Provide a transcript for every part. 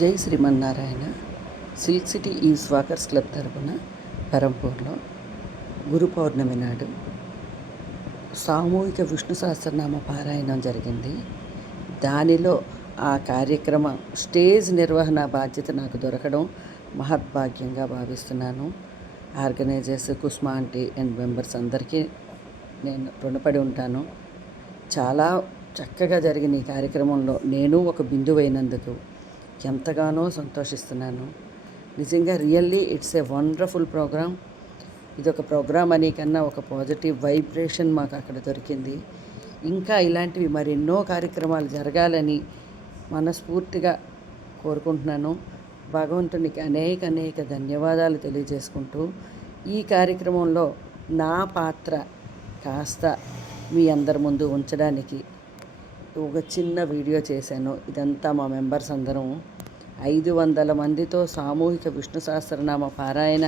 జై Srimannarayana. Silk city is walkers club తరపున పెరంపూర్లో గురు పౌర్ణమి నాడు సామూహిక విష్ణు సహస్రనామ పారాయణం జరిగింది. దానిలో ఆ కార్యక్రమం స్టేజ్ నిర్వహణ బాధ్యత నాకు దొరకడం మహద్భాగ్యంగా భావిస్తున్నాను. ఆర్గనైజర్స్ కుస్మా ఆంటీ అండ్ మెంబర్స్ అందరికీ నేను రుణపడి ఉంటాను. చాలా చక్కగా జరిగిన ఈ కార్యక్రమంలో నేను ఒక బిందువైనందుకు ఎంతగానో సంతోషిస్తున్నాను. నిజంగా really it's a wonderful programme. ఇది ఒక ప్రోగ్రామ్ అని కన్నా ఒక పాజిటివ్ వైబ్రేషన్ మాకు అక్కడ దొరికింది. ఇంకా ఇలాంటివి మరెన్నో కార్యక్రమాలు జరగాలని మనస్ఫూర్తిగా కోరుకుంటున్నాను. భగవంతునికి అనేక ధన్యవాదాలు తెలియజేసుకుంటూ ఈ కార్యక్రమంలో నా పాత్ర కాస్త మీ అందరి ముందు ఉంచడానికి ఒక చిన్న వీడియో చేశాను. ఇదంతా మా మెంబర్స్ అందరం 500 మందితో సామూహిక విష్ణు సహస్రనామ పారాయణ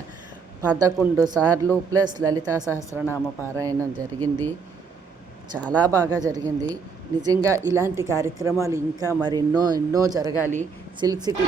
11 సార్లు ప్లస్ లలితా సహస్రనామ పారాయణం జరిగింది. చాలా బాగా జరిగింది. నిజంగా ఇలాంటి కార్యక్రమాలు ఇంకా మరెన్నో జరగాలి. Silk city